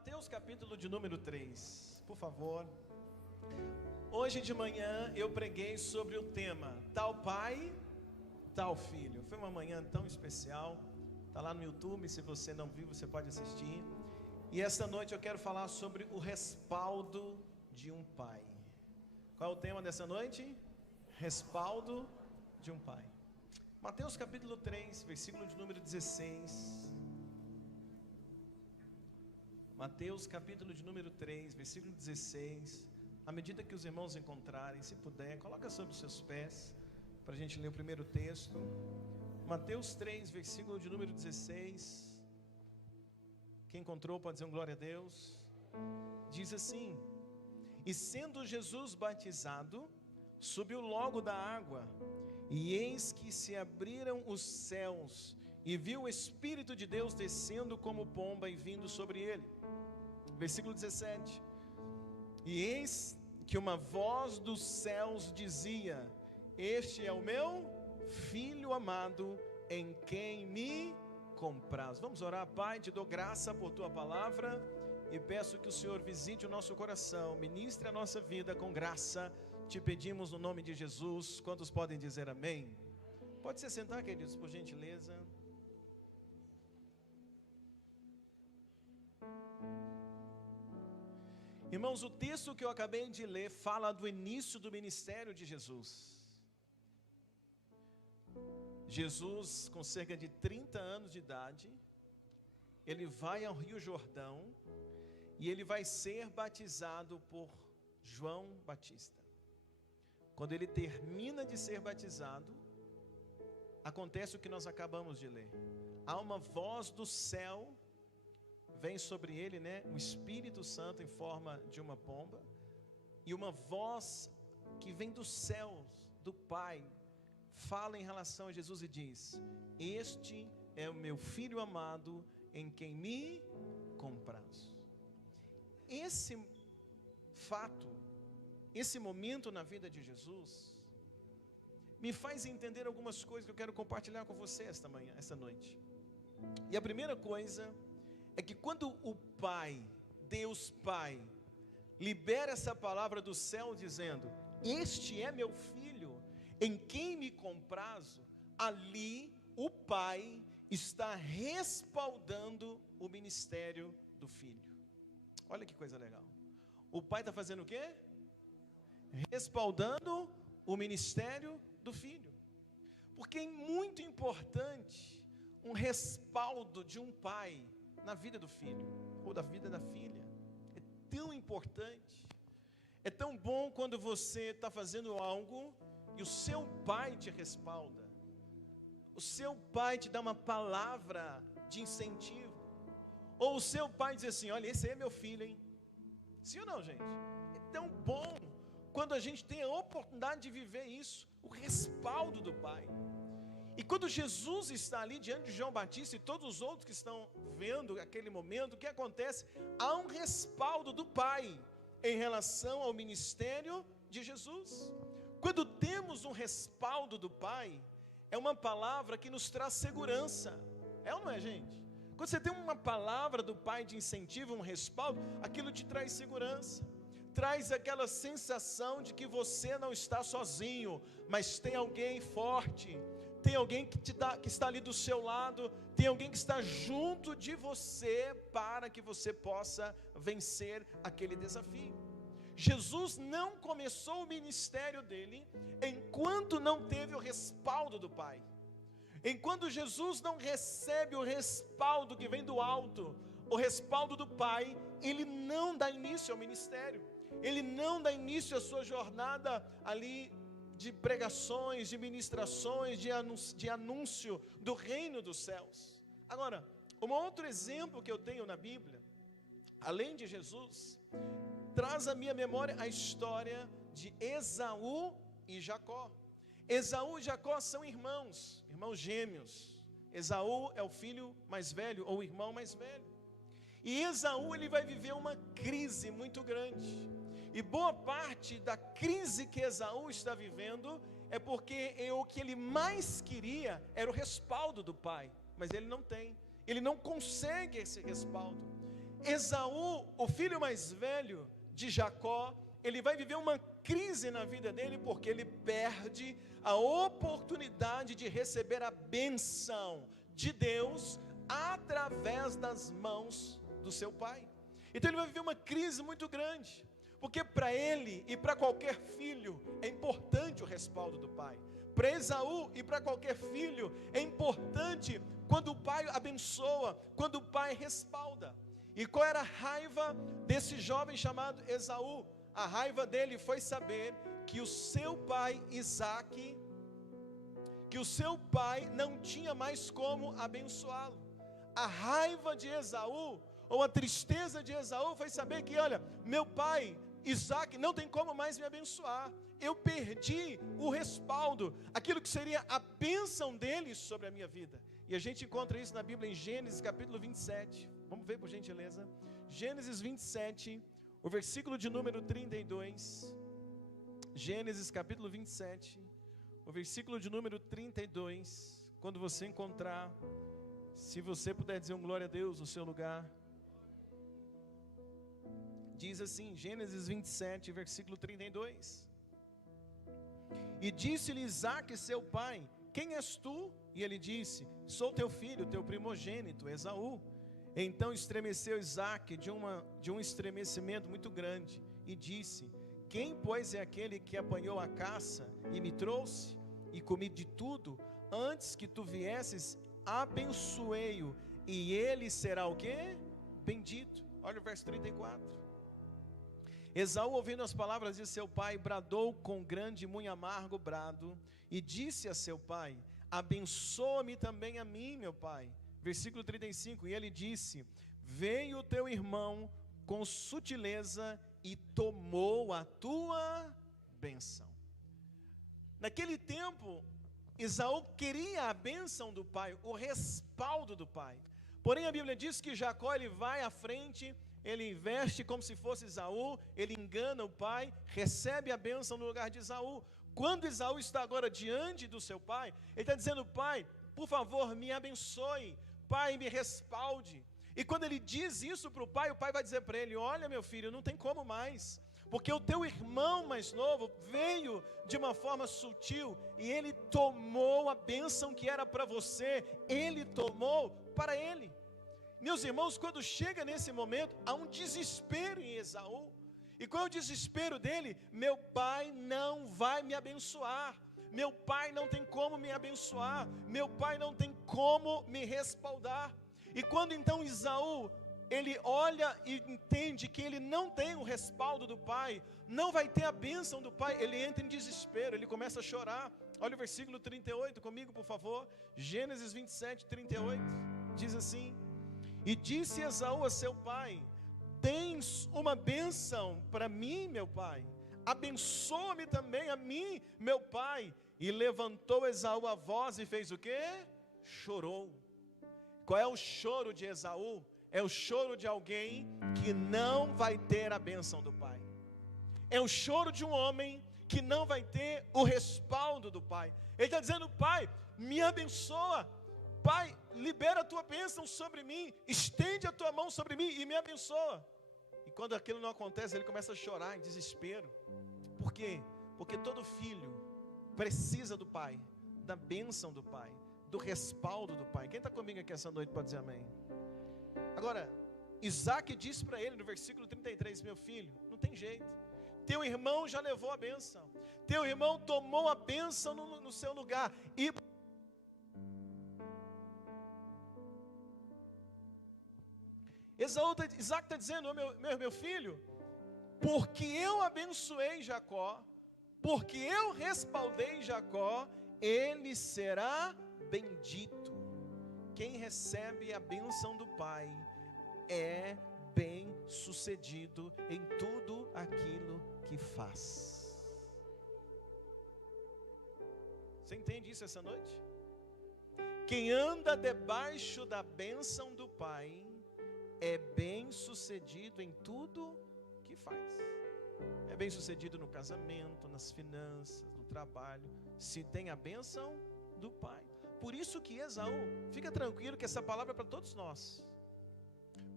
Mateus capítulo de número 3, por favor. Hoje de manhã eu preguei sobre o tema Tal Pai, Tal Filho. Foi uma manhã tão especial. Está lá no YouTube, se você não viu, você pode assistir. E esta noite eu quero falar sobre o respaldo de um pai. Qual é o tema dessa noite? Respaldo de um pai. Mateus capítulo 3, versículo de número 16. Mateus capítulo de número 3, versículo 16. À medida que os irmãos encontrarem, se puder, coloca sobre os seus pés, para a gente ler o primeiro texto. Mateus 3, versículo de número 16. Quem encontrou pode dizer um glória a Deus. Diz assim: E sendo Jesus batizado, subiu logo da água, e eis que se abriram os céus, e viu o Espírito de Deus descendo como pomba e vindo sobre ele. Versículo 17. E eis que uma voz dos céus dizia: Este é o meu Filho amado, em quem me comprazo. Vamos orar. Pai, te dou graça por tua palavra e peço que o Senhor visite o nosso coração, ministre a nossa vida com graça. Te pedimos no nome de Jesus. Quantos podem dizer amém? Pode se sentar, queridos, por gentileza. Irmãos, o texto que eu acabei de ler fala do início do ministério de Jesus. Jesus, com cerca de 30 anos de idade, ele vai ao Rio Jordão e ele vai ser batizado por João Batista. Quando ele termina de ser batizado, acontece o que nós acabamos de ler. Há uma voz do céu, vem sobre ele, o Espírito Santo em forma de uma pomba, e uma voz que vem dos céus, do Pai, fala em relação a Jesus e diz: Este é o meu Filho amado, em quem me comprazo. Esse fato, esse momento na vida de Jesus, me faz entender algumas coisas que eu quero compartilhar com você esta noite. E a primeira coisa é que quando o Pai, Deus Pai, libera essa palavra do céu dizendo: Este é meu Filho, em quem me comprazo, ali o Pai está respaldando o ministério do Filho. Olha que coisa legal. O Pai está fazendo o quê? Respaldando o ministério do Filho. Porque é muito importante um respaldo de um pai na vida do filho, ou da vida da filha. É tão importante. É tão bom quando você está fazendo algo e o seu pai te respalda. O seu pai te dá uma palavra de incentivo. Ou o seu pai diz assim: olha, esse aí é meu filho, hein? Sim ou não, gente? É tão bom quando a gente tem a oportunidade de viver isso, o respaldo do pai. E quando Jesus está ali diante de João Batista e todos os outros que estão vendo aquele momento, o que acontece? Há um respaldo do Pai em relação ao ministério de Jesus. Quando temos um respaldo do Pai, é uma palavra que nos traz segurança. É ou não é, gente? Quando você tem uma palavra do Pai de incentivo, um respaldo, aquilo te traz segurança. Traz aquela sensação de que você não está sozinho, mas tem alguém forte, tem alguém que está ali do seu lado, tem alguém que está junto de você para que você possa vencer aquele desafio. Jesus não começou o ministério dele enquanto não teve o respaldo do Pai. Enquanto Jesus não recebe o respaldo que vem do alto, o respaldo do Pai, ele não dá início ao ministério. Ele não dá início à sua jornada ali de pregações, de ministrações, de anúncio do reino dos céus. Agora, um outro exemplo que eu tenho na Bíblia, além de Jesus, traz à minha memória a história de Esaú e Jacó. Esaú e Jacó são irmãos gêmeos. Esaú é o filho mais velho, ou o irmão mais velho. E Esaú, ele vai viver uma crise muito grande. E boa parte da crise que Esaú está vivendo é porque o que ele mais queria era o respaldo do pai, mas ele não tem, ele não consegue esse respaldo. Esaú, o filho mais velho de Jacó, ele vai viver uma crise na vida dele, porque ele perde a oportunidade de receber a bênção de Deus através das mãos do seu pai. Então ele vai viver uma crise muito grande, porque para ele e para qualquer filho é importante o respaldo do pai. Para Esaú e para qualquer filho é importante quando o pai abençoa, quando o pai respalda. E qual era a raiva desse jovem chamado Esaú? A raiva dele foi saber que o seu pai Isaque, que o seu pai não tinha mais como abençoá-lo. A raiva de Esaú, ou a tristeza de Esaú, foi saber que, olha, meu pai Isaque não tem como mais me abençoar. Eu perdi o respaldo, aquilo que seria a bênção dele sobre a minha vida. E a gente encontra isso na Bíblia em Gênesis capítulo 27. Vamos ver por gentileza. Gênesis 27, o versículo de número 32. Gênesis capítulo 27, o versículo de número 32. Quando você encontrar, se você puder dizer um glória a Deus no seu lugar. Diz assim, Gênesis 27, versículo 32. E disse-lhe Isaque, seu pai: quem és tu? E ele disse: sou teu filho, teu primogênito, Esaú. Então estremeceu Isaque de um estremecimento muito grande, e disse: quem, pois, é aquele que apanhou a caça e me trouxe, e comi de tudo, antes que tu viesses, abençoei-o, e ele será o quê? Bendito. Olha o verso 34. Esaú, ouvindo as palavras de seu pai, bradou com grande e muito amargo brado, e disse a seu pai: abençoa-me também a mim, meu pai. Versículo 35, e ele disse: veio o teu irmão com sutileza e tomou a tua bênção. Naquele tempo, Esaú queria a bênção do pai, o respaldo do pai. Porém a Bíblia diz que Jacó, ele vai à frente, ele investe como se fosse Esaú, ele engana o pai, recebe a bênção no lugar de Esaú. Quando Esaú está agora diante do seu pai, ele está dizendo: pai, por favor, me abençoe, pai, me respalde. E quando ele diz isso para o pai vai dizer para ele: olha, meu filho, não tem como mais, porque o teu irmão mais novo veio de uma forma sutil, e ele tomou a bênção que era para você, ele tomou para ele. Meus irmãos, quando chega nesse momento, há um desespero em Esaú. E qual é o desespero dele? Meu pai não vai me abençoar, meu pai não tem como me abençoar, meu pai não tem como me respaldar. E quando então Esaú, ele olha e entende que ele não tem o respaldo do pai, não vai ter a bênção do pai, ele entra em desespero, ele começa a chorar. Olha o versículo 38 comigo, por favor. Gênesis 27, 38, diz assim: e disse Esaú a seu pai: tens uma bênção para mim, meu pai, abençoa-me também a mim, meu pai. E levantou Esaú a voz e fez o quê? Chorou. Qual é o choro de Esaú? É o choro de alguém que não vai ter a bênção do pai. É o choro de um homem que não vai ter o respaldo do pai. Ele está dizendo: pai, me abençoa, pai, libera a tua bênção sobre mim, estende a tua mão sobre mim e me abençoa. E quando aquilo não acontece, ele começa a chorar em desespero. Por quê? Porque todo filho precisa do pai, da bênção do pai, do respaldo do pai. Quem está comigo aqui essa noite pode dizer amém? Agora, Isaque disse para ele no versículo 33, meu filho, não tem jeito, teu irmão já levou a bênção, teu irmão tomou a bênção no seu lugar. E Isaque está dizendo: meu filho, porque eu abençoei Jacó, porque eu respaldei Jacó, ele será bendito. Quem recebe a bênção do pai é bem sucedido em tudo aquilo que faz. Você entende isso essa noite? Quem anda debaixo da bênção do pai é bem sucedido em tudo que faz. É bem sucedido no casamento, nas finanças, no trabalho, se tem a bênção do pai. Por isso que Esaú, fica tranquilo que essa palavra é para todos nós.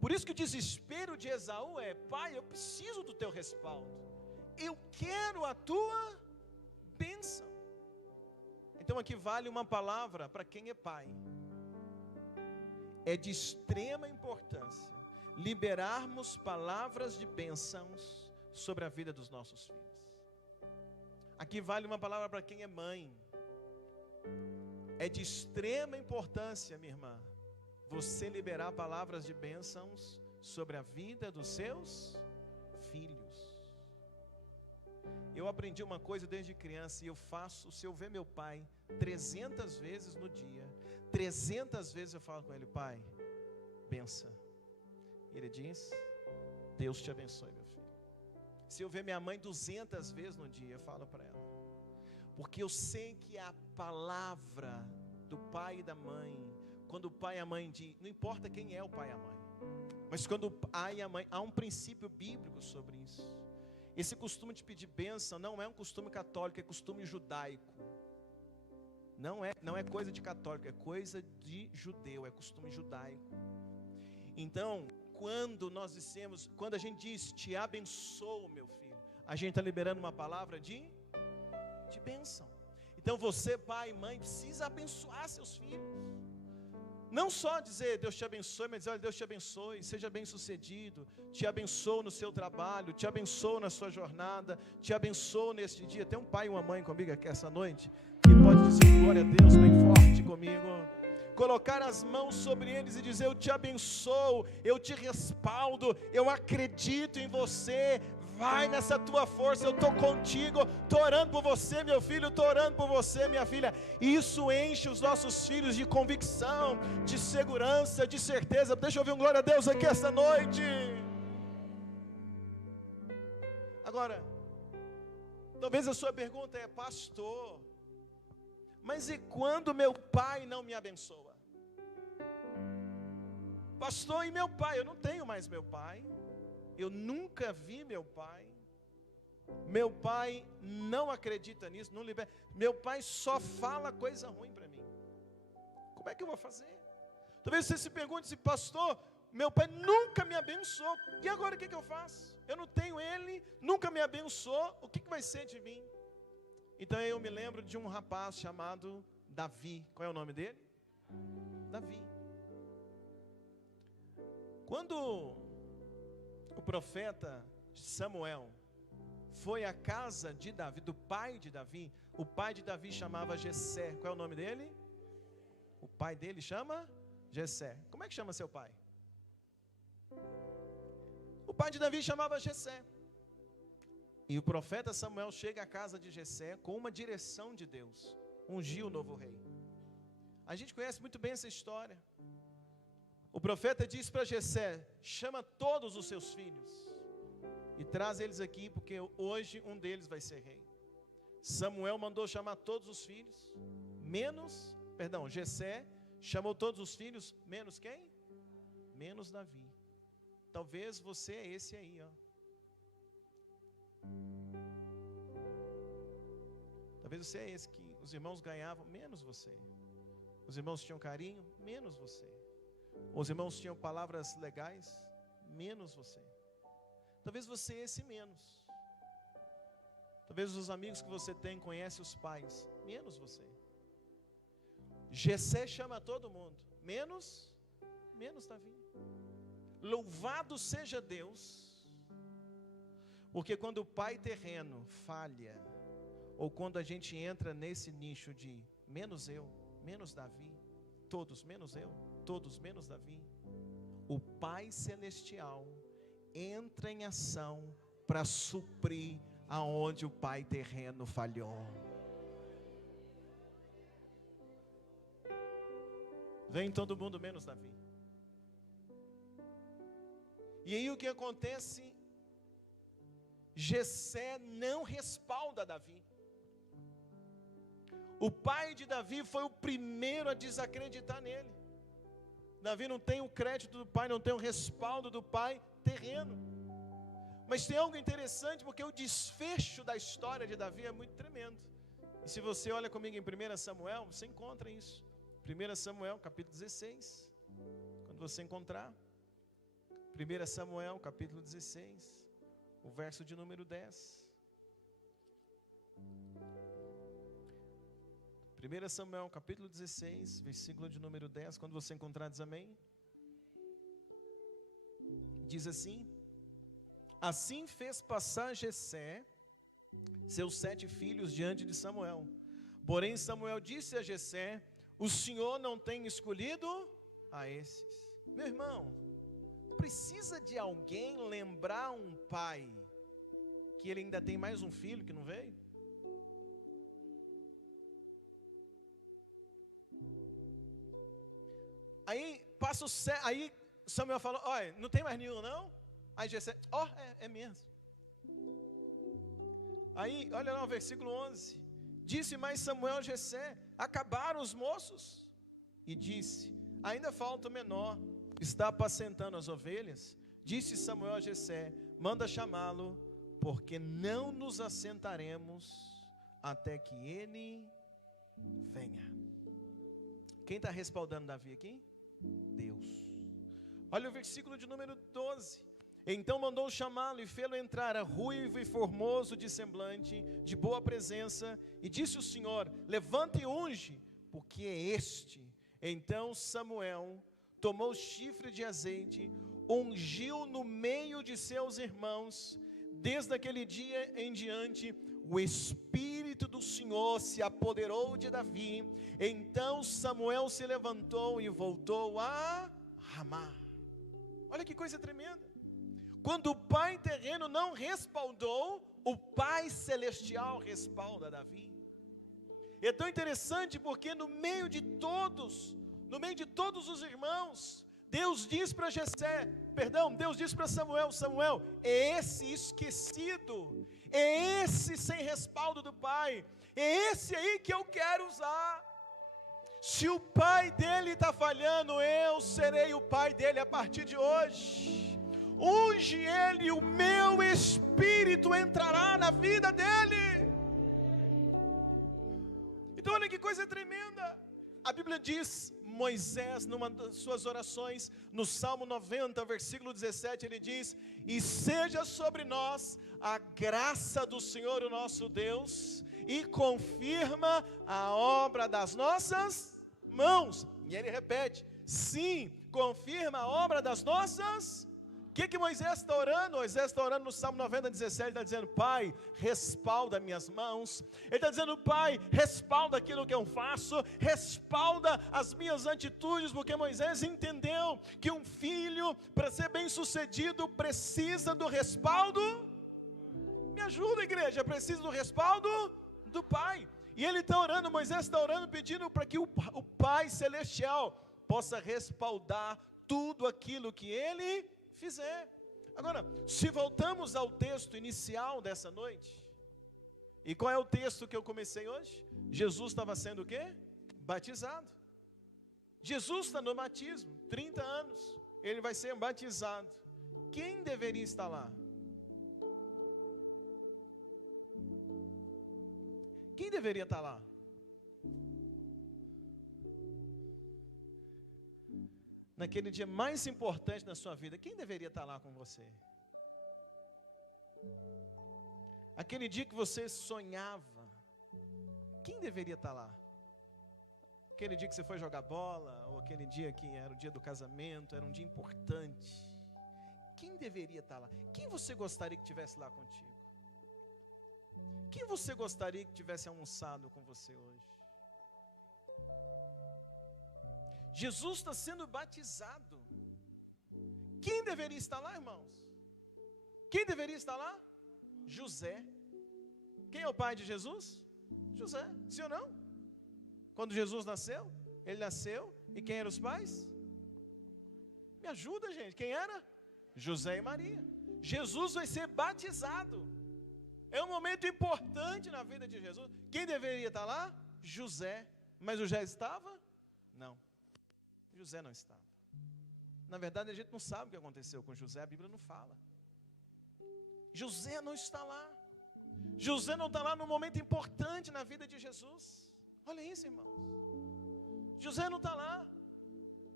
Por isso que o desespero de Esaú é: pai, eu preciso do teu respaldo, eu quero a tua bênção. Então aqui vale uma palavra para quem é pai. É de extrema importância liberarmos palavras de bênçãos sobre a vida dos nossos filhos. Aqui vale uma palavra para quem é mãe. É de extrema importância, minha irmã, você liberar palavras de bênçãos sobre a vida dos seus filhos. Eu aprendi uma coisa desde criança e eu faço. Se eu ver meu pai 300 vezes no dia, 300 vezes eu falo com ele: pai, benção. Ele diz: Deus te abençoe, meu filho. Se eu ver minha mãe 200 vezes no dia, eu falo para ela, porque eu sei que a palavra do pai e da mãe, quando o pai e a mãe diz, não importa quem é o pai e a mãe, mas quando o pai e a mãe, há um princípio bíblico sobre isso. Esse costume de pedir bênção não é um costume católico, é costume judaico. Não é coisa de católico, é coisa de judeu, é costume judaico. Então, quando a gente diz te abençoo, meu filho, a gente está liberando uma palavra de bênção. Então você, pai e mãe, precisa abençoar seus filhos. Não só dizer Deus te abençoe, mas dizer: olha, Deus te abençoe, seja bem sucedido, te abençoo no seu trabalho, te abençoo na sua jornada, te abençoo neste dia. Tem um pai e uma mãe comigo aqui essa noite, que pode dizer glória a Deus bem forte comigo. Colocar as mãos sobre eles e dizer: eu te abençoo, eu te respaldo, eu acredito em você, vai nessa tua força, eu estou contigo, estou orando por você, meu filho, estou orando por você, minha filha. Isso enche os nossos filhos de convicção, de segurança, de certeza. Deixa eu ouvir um glória a Deus aqui essa noite. Agora, talvez a sua pergunta é: pastor, mas e quando meu pai não me abençoa? Pastor, e meu pai? Eu não tenho mais meu pai. Eu nunca vi meu pai. Meu pai não acredita nisso, não libera. Meu pai só fala coisa ruim para mim. Como é que eu vou fazer? Talvez você se pergunte assim: pastor, meu pai nunca me abençoou. E agora o que eu faço? Eu não tenho ele, nunca me abençoou. O que vai ser de mim? Então eu me lembro de um rapaz chamado Davi. Qual é o nome dele? Davi. Quando o profeta Samuel foi à casa de Davi, do pai de Davi, o pai de Davi chamava Jessé. Qual é o nome dele? O pai dele chama Jessé. Como é que chama seu pai? O pai de Davi chamava Jessé. E o profeta Samuel chega à casa de Jessé com uma direção de Deus: ungir o novo rei. A gente conhece muito bem essa história. O profeta diz para Jessé: chama todos os seus filhos e traz eles aqui, porque hoje um deles vai ser rei. Samuel mandou chamar todos os filhos, Jessé chamou todos os filhos, menos quem? Menos Davi. Talvez você é esse aí, ó. Talvez você é esse que os irmãos ganhavam, menos você. Os irmãos tinham carinho, menos você. Os irmãos tinham palavras legais, menos você. Talvez você é esse menos. Talvez os amigos que você tem conhecem os pais, menos você. Jessé chama todo mundo, menos Davi. Louvado seja Deus, porque quando o pai terreno falha, ou quando a gente entra nesse nicho de menos eu, menos Davi, todos menos eu, todos menos Davi, o Pai Celestial entra em ação para suprir aonde o pai terreno falhou. Vem todo mundo menos Davi. E aí o que acontece? Jessé não respalda Davi. O pai de Davi foi o primeiro a desacreditar nele. Davi não tem o crédito do pai, não tem o respaldo do pai terreno. Mas tem algo interessante, porque o desfecho da história de Davi é muito tremendo. E se você olha comigo em 1 Samuel, você encontra isso. 1 Samuel, capítulo 16. Quando você encontrar, 1 Samuel, capítulo 16, o verso de número 10. 1 Samuel, capítulo 16, versículo de número 10. Quando você encontrar, diz amém. Diz assim: assim fez passar Jessé seus 7 filhos diante de Samuel. Porém Samuel disse a Jessé: o Senhor não tem escolhido a esses. Meu irmão, precisa de alguém lembrar um pai que ele ainda tem mais um filho que não veio? Aí Samuel falou: olha, não tem mais nenhum não? Aí Jessé: é mesmo. Aí, olha lá o versículo 11. Disse mais Samuel a Jessé: acabaram os moços? E disse: ainda falta o menor, está apacentando as ovelhas. Disse Samuel a Jessé: manda chamá-lo, porque não nos assentaremos até que ele venha. Quem está respaldando Davi aqui? Deus. Olha o versículo de número 12. Então mandou chamá-lo e fê-lo entrar, ruivo e formoso de semblante, de boa presença, e disse o Senhor: levanta e unge, porque é este. Então Samuel tomou chifre de azeite, ungiu no meio de seus irmãos. Desde aquele dia em diante, o Espírito do Senhor se apoderou de Davi. Então Samuel se levantou e voltou a Ramá. Olha que coisa tremenda. Quando o pai terreno não respaldou, o pai celestial respalda Davi. É tão interessante porque no meio de todos os irmãos, Deus diz para Deus diz para Samuel: Samuel, é esse esquecido, é esse sem respaldo do pai, é esse aí que eu quero usar. Se o pai dele está falhando, eu serei o pai dele a partir de hoje. Unge ele, o meu espírito entrará na vida dele. Então olha que coisa tremenda. A Bíblia diz, Moisés, numa das suas orações, no Salmo 90, versículo 17, ele diz: e seja sobre nós a graça do Senhor, o nosso Deus, e confirma a obra das nossas mãos. E ele repete: sim, confirma a obra das nossas. O que Moisés está orando? Moisés está orando no Salmo 90, 17, ele está dizendo: Pai, respalda minhas mãos. Ele está dizendo: Pai, respalda aquilo que eu faço, respalda as minhas atitudes, porque Moisés entendeu que um filho, para ser bem sucedido, precisa do respaldo. Me ajuda, igreja, precisa do respaldo do Pai. E ele está orando, Moisés está orando, pedindo para que o Pai Celestial possa respaldar tudo aquilo que ele fizer. Agora, se voltamos ao texto inicial dessa noite, e qual é o texto que eu comecei hoje? Jesus estava sendo o quê? Batizado. Jesus está no batismo, 30 anos, ele vai ser batizado. Quem deveria estar lá? Quem deveria estar lá? Naquele dia mais importante da sua vida, quem deveria estar lá com você? Aquele dia que você sonhava, quem deveria estar lá? Aquele dia que você foi jogar bola, ou aquele dia que era o dia do casamento, era um dia importante. Quem deveria estar lá? Quem você gostaria que estivesse lá contigo? Quem você gostaria que tivesse almoçado com você hoje? Jesus está sendo batizado. Quem deveria estar lá, irmãos? Quem deveria estar lá? José. Quem é o pai de Jesus? José, sim ou não? Quando Jesus nasceu, ele nasceu, e quem eram os pais? Me ajuda, gente, quem era? José e Maria. Jesus vai ser batizado. É um momento importante na vida de Jesus. Quem deveria estar lá? José. Mas José estava? Não. José não estava. Na verdade, a gente não sabe o que aconteceu com José, a Bíblia não fala. José não está lá. José não está lá num momento importante na vida de Jesus. Olha isso, irmãos. José não está lá.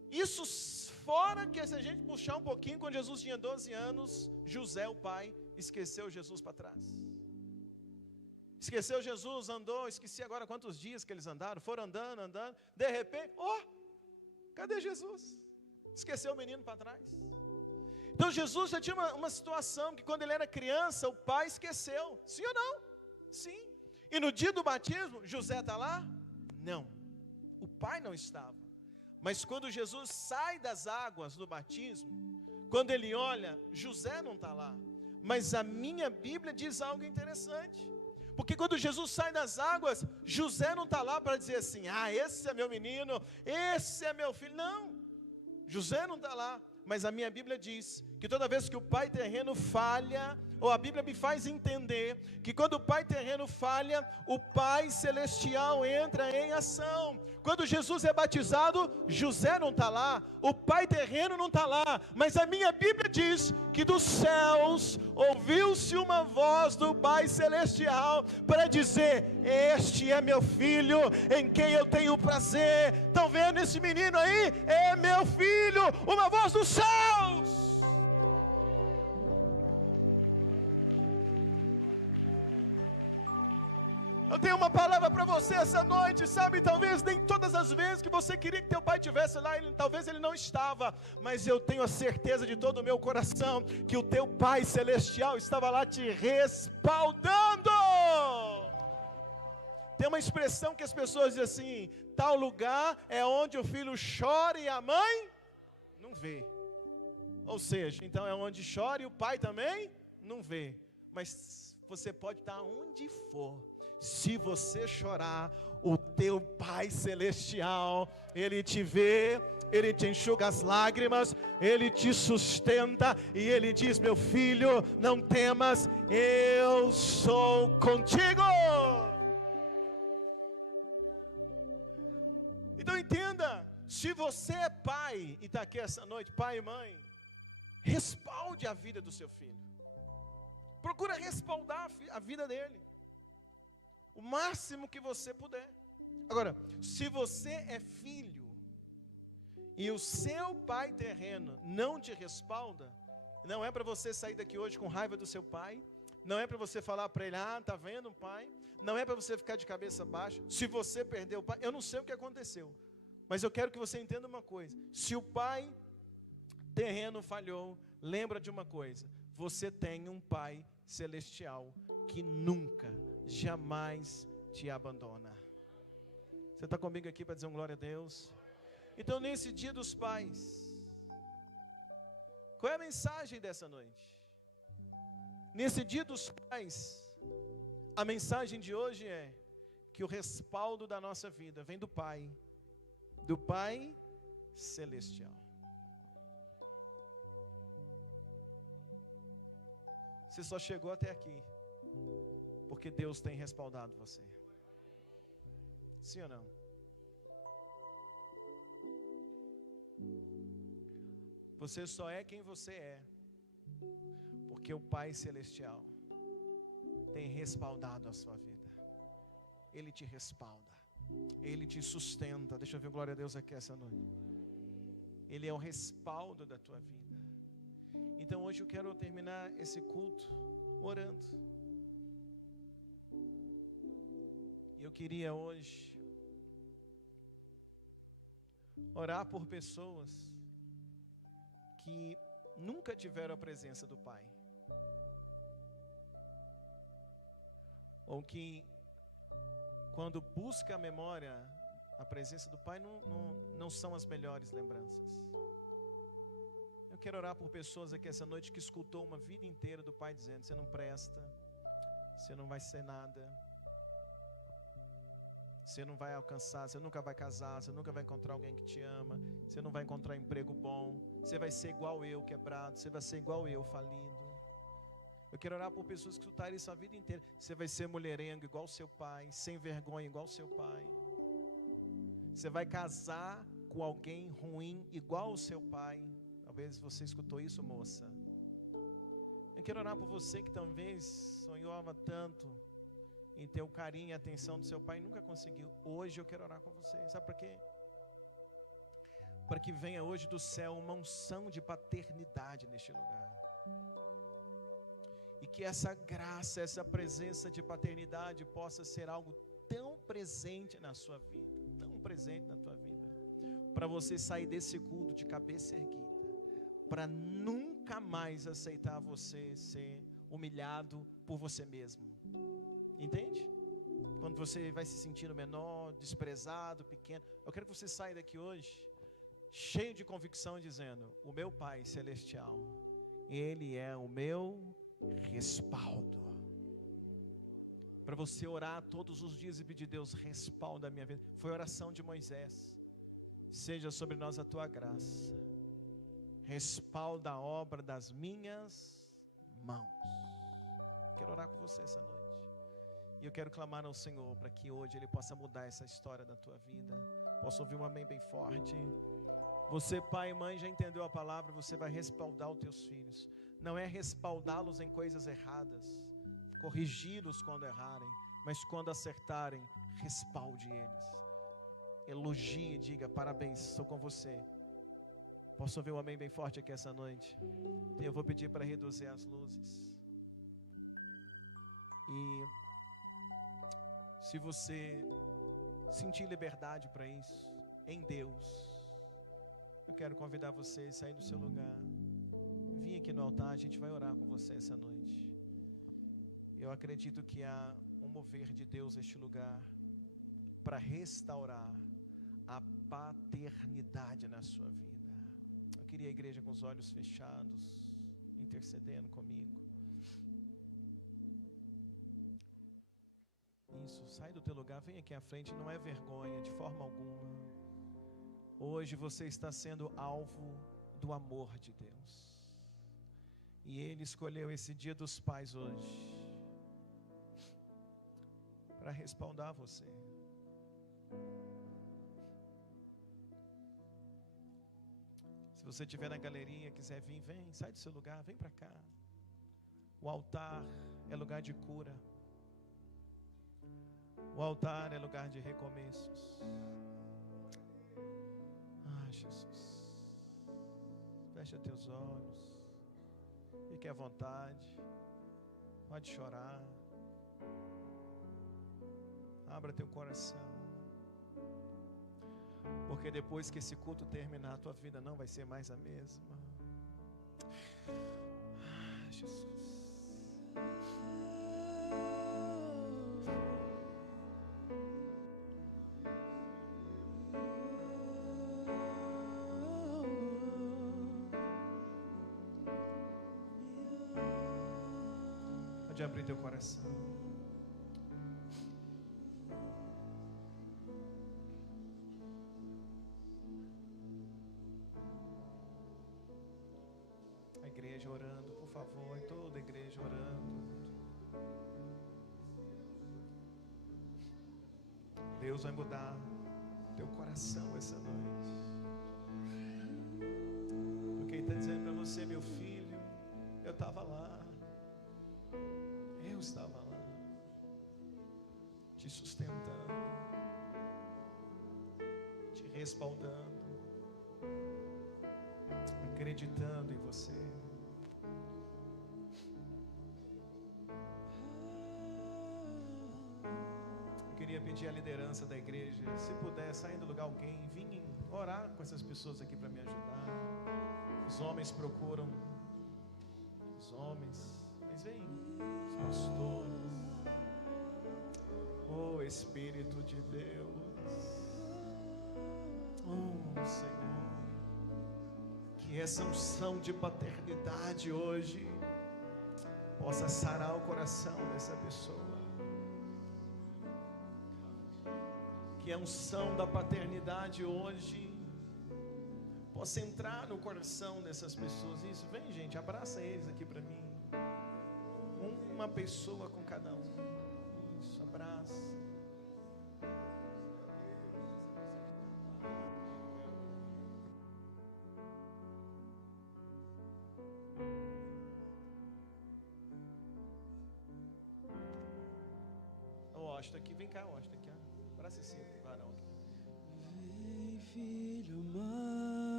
Isso fora que, se a gente puxar um pouquinho, quando Jesus tinha 12 anos, José, o pai, esqueceu Jesus para trás. Esqueceu Jesus, andou, esqueci agora quantos dias que eles andaram, foram andando, de repente, cadê Jesus? Esqueceu o menino para trás. Então Jesus já tinha uma situação que quando ele era criança, o pai esqueceu, sim ou não? Sim. E no dia do batismo, José está lá? Não, o pai não estava. Mas quando Jesus sai das águas do batismo, quando ele olha, José não está lá. Mas a minha Bíblia diz algo interessante. Porque quando Jesus sai das águas, José não está lá para dizer assim, esse é meu menino, esse é meu filho. Não, José não está lá. Mas a minha Bíblia diz que toda vez que o pai terreno falha, ou a Bíblia me faz entender que quando o pai terreno falha, o pai celestial entra em ação. Quando Jesus é batizado, José não está lá, o pai terreno não está lá, mas a minha Bíblia diz que dos céus ouviu-se uma voz do Pai celestial para dizer, este é meu filho, em quem eu tenho prazer. Estão vendo esse menino aí? É meu filho, uma voz dos céus. Eu tenho uma palavra para você essa noite, sabe, talvez nem todas as vezes que você queria que teu pai estivesse lá, talvez ele não estava, mas eu tenho a certeza de todo o meu coração, que o teu Pai Celestial estava lá te respaldando. Tem uma expressão que as pessoas dizem assim, tal lugar é onde o filho chora e a mãe não vê. Ou seja, então é onde chora e o pai também não vê, mas você pode estar onde for. Se você chorar, o teu Pai Celestial, Ele te vê, Ele te enxuga as lágrimas, Ele te sustenta, e Ele diz, meu filho, não temas, eu sou contigo. Então entenda, se você é pai, e está aqui essa noite, pai e mãe, respalde a vida do seu filho, procura respaldar a vida dele, o máximo que você puder. Agora, se você é filho e o seu pai terreno não te respalda, não é para você sair daqui hoje com raiva do seu pai, não é para você falar para ele, tá vendo, pai? Não é para você ficar de cabeça baixa. Se você perdeu o pai, eu não sei o que aconteceu, mas eu quero que você entenda uma coisa, se o pai terreno falhou, lembra de uma coisa, você tem um pai celestial que nunca, jamais te abandona. Você está comigo aqui para dizer um glória a Deus? Então nesse dia dos pais, qual é a mensagem dessa noite? Nesse dia dos pais, a mensagem de hoje é que o respaldo da nossa vida vem do Pai Celestial. Você só chegou até aqui porque Deus tem respaldado você. Sim ou não? Você só é quem você é porque o Pai Celestial tem respaldado a sua vida. Ele te respalda, Ele te sustenta. Deixa eu ver, glória a Deus aqui essa noite. Ele é o respaldo da tua vida. Então hoje eu quero terminar esse culto orando. E eu queria hoje orar por pessoas que nunca tiveram a presença do Pai, ou que quando busca a memória, a presença do Pai não são as melhores lembranças. Eu quero orar por pessoas aqui essa noite que escutou uma vida inteira do Pai dizendo, você não presta, você não vai ser nada, você não vai alcançar, você nunca vai casar, você nunca vai encontrar alguém que te ama, você não vai encontrar um emprego bom, você vai ser igual eu, quebrado, você vai ser igual eu, falido. Eu quero orar por pessoas que escutarem isso a vida inteira. Você vai ser mulherengo igual seu pai, sem vergonha igual seu pai. Você vai casar com alguém ruim igual o seu pai. Talvez você escutou isso, moça. Eu quero orar por você que talvez sonhava tanto em ter o carinho e a atenção do seu pai e nunca conseguiu. Hoje eu quero orar com você. Sabe por quê? para que venha hoje do céu uma unção de paternidade neste lugar. E que essa graça, essa presença de paternidade possa ser algo tão presente na sua vida, tão presente na tua vida, para você sair desse culto de cabeça erguida, para nunca mais aceitar você ser humilhado por você mesmo. Entende? Quando você vai se sentindo menor, desprezado, pequeno. Eu quero que você saia daqui hoje cheio de convicção, dizendo: o meu Pai Celestial, Ele é o meu respaldo. Para você orar todos os dias e pedir: Deus, respalda a minha vida. Foi a oração de Moisés. Seja sobre nós a tua graça, respalda a obra das minhas mãos. Quero orar com você essa noite. E eu quero clamar ao Senhor para que hoje Ele possa mudar essa história da tua vida. Posso ouvir um amém bem forte? Você, pai e mãe, já entendeu a palavra? Você vai respaldar os teus filhos. Não é respaldá-los em coisas erradas, corrigi-los quando errarem, mas quando acertarem, respalde eles. Elogie e diga: parabéns, estou com você. Posso ouvir um amém bem forte aqui essa noite? Eu vou pedir para reduzir as luzes. E se você sentir liberdade para isso, em Deus, eu quero convidar você a sair do seu lugar. Vim aqui no altar, a gente vai orar com você essa noite. Eu acredito que há um mover de Deus neste lugar para restaurar a paternidade na sua vida. Eu queria a igreja com os olhos fechados, intercedendo comigo. Isso, sai do teu lugar, vem aqui à frente, não é vergonha de forma alguma. Hoje você está sendo alvo do amor de Deus. E Ele escolheu esse dia dos pais hoje para respaldar você. Se você estiver na galeria, quiser vir, vem, sai do seu lugar, vem para cá. O altar é lugar de cura. O altar é lugar de recomeços. Ah, Jesus. Fecha teus olhos. Fique à vontade. Pode chorar. Abra teu coração. Porque depois que esse culto terminar, a tua vida não vai ser mais a mesma. Ah, Jesus. Pode abrir teu coração. A igreja orando, por favor, toda a igreja orando. Deus vai mudar teu coração essa noite. Porque Ele está dizendo para você: meu filho, eu estava lá. Eu estava lá, te sustentando, te respaldando, acreditando em você. Eu queria pedir a liderança da igreja, se puder, sair do lugar alguém, vim orar com essas pessoas aqui para me ajudar. Os homens procuram os homens, mas vem os pastores. Oh Espírito de Deus, oh Senhor, que essa unção de paternidade hoje possa sarar o coração dessa pessoa. Que a unção da paternidade hoje possa entrar no coração dessas pessoas. Isso, vem gente, abraça eles aqui para mim. Uma pessoa com cada um. Isso, abraça. Washington aqui, vem cá, Washington aqui. Abraça esse varão aqui. Vem, filho amado.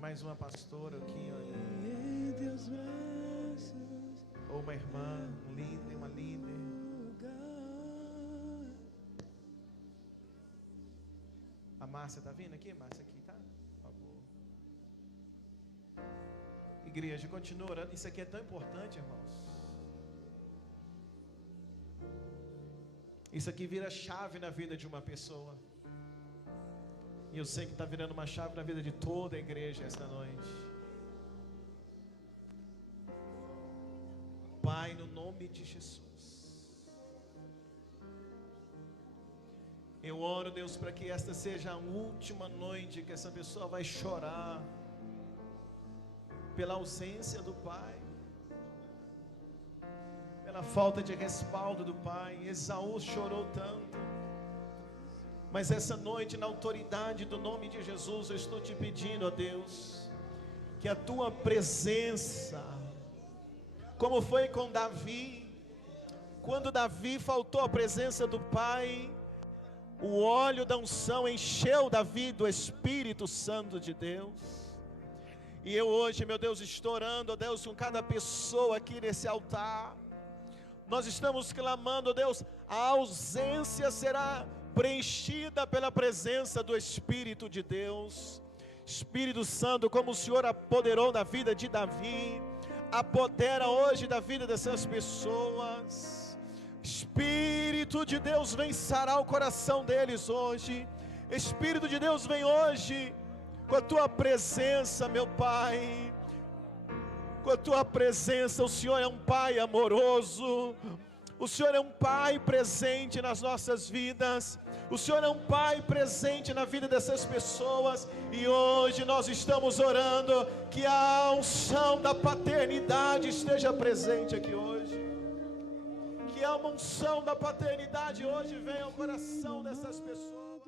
mais uma pastora aqui, ou uma irmã, um líder, uma líder. A Márcia está vindo aqui? Márcia aqui, tá? Por favor. Igreja, continua orando. Isso aqui é tão importante, irmãos. Isso aqui vira chave na vida de uma pessoa. E eu sei que está virando uma chave na vida de toda a igreja esta noite. Pai, no nome de Jesus, eu oro, Deus, para que esta seja a última noite que essa pessoa vai chorar pela ausência do Pai, pela falta de respaldo do Pai. Esaú chorou tanto, mas essa noite, na autoridade do nome de Jesus, eu estou te pedindo, ó Deus, que a tua presença, como foi com Davi, quando Davi faltou a presença do Pai, o óleo da unção encheu Davi do Espírito Santo de Deus. E eu hoje, meu Deus, estou orando, ó Deus, com cada pessoa aqui nesse altar. Nós estamos clamando, ó Deus, a ausência será preenchida pela presença do Espírito de Deus. Espírito Santo, como o Senhor apoderou da vida de Davi, apodera hoje da vida dessas pessoas. Espírito de Deus, vem sarar o coração deles hoje. Espírito de Deus, vem hoje com a tua presença, meu Pai. Com a tua presença. O Senhor é um Pai amoroso. O Senhor é um Pai presente nas nossas vidas. O Senhor é um Pai presente na vida dessas pessoas. E hoje nós estamos orando que a unção da paternidade esteja presente aqui hoje. Que a unção da paternidade hoje venha ao coração dessas pessoas.